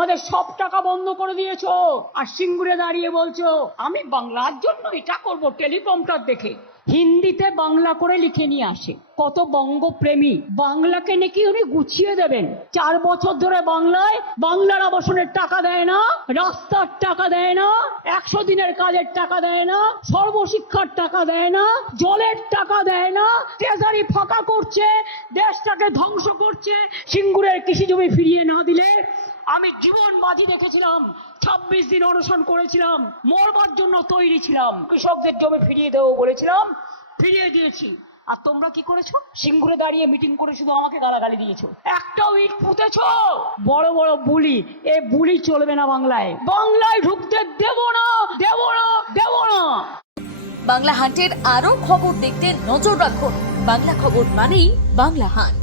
আমাদের সব টাকা বন্ধ করে দিয়েছো, আর সিঙ্গুরে দাঁড়িয়ে বলছো আমি বাংলার জন্য এটা করবো টেলিপ্রম্পটার দেখে। হিন্দিতে বাংলা করে লিখে নিয়ে আসে। কত বঙ্গপ্রেমী, বাংলাকে নাকি উনি গুছিয়ে দেবেন। 4 বছর ধরে বাংলায় বাংলার আবাসনের টাকা দেয় না, রাস্তার টাকা দেয় না, 100 দিনের কাজের টাকা দেয় না, সর্বশিক্ষার টাকা দেয় না, জলের টাকা দেয় না, ট্রেজারি ফাঁকা করছে, দেশটাকে ধ্বংস করছে। সিঙ্গুরের কৃষি জমি ফিরিয়ে না দিলে আমি জীবন বাজি রেখেছিলাম, 26 দিন অনশন করেছিলাম, মরবার জন্য তৈরি ছিলাম। কৃষকদের জমি ফিরিয়ে দেবো বলেছিলাম, ফিরিয়ে দিয়েছি। আর তোমরা কি করেছো? সিঙ্গুরে দাঁড়িয়ে মিটিং করে শুধু আমাকে গালাগালি দিয়েছো, একটাও ইট পুঁতেছো। বড় বড় বুলি, এ বুলি চলবে না বাংলায়। বাংলায় ঢুকতে দেব না, দেব না, দেব না। বাংলা হান্টের আরো খবর দেখতে নজর রাখুন। বাংলা খবর মানেই বাংলা হান্ট।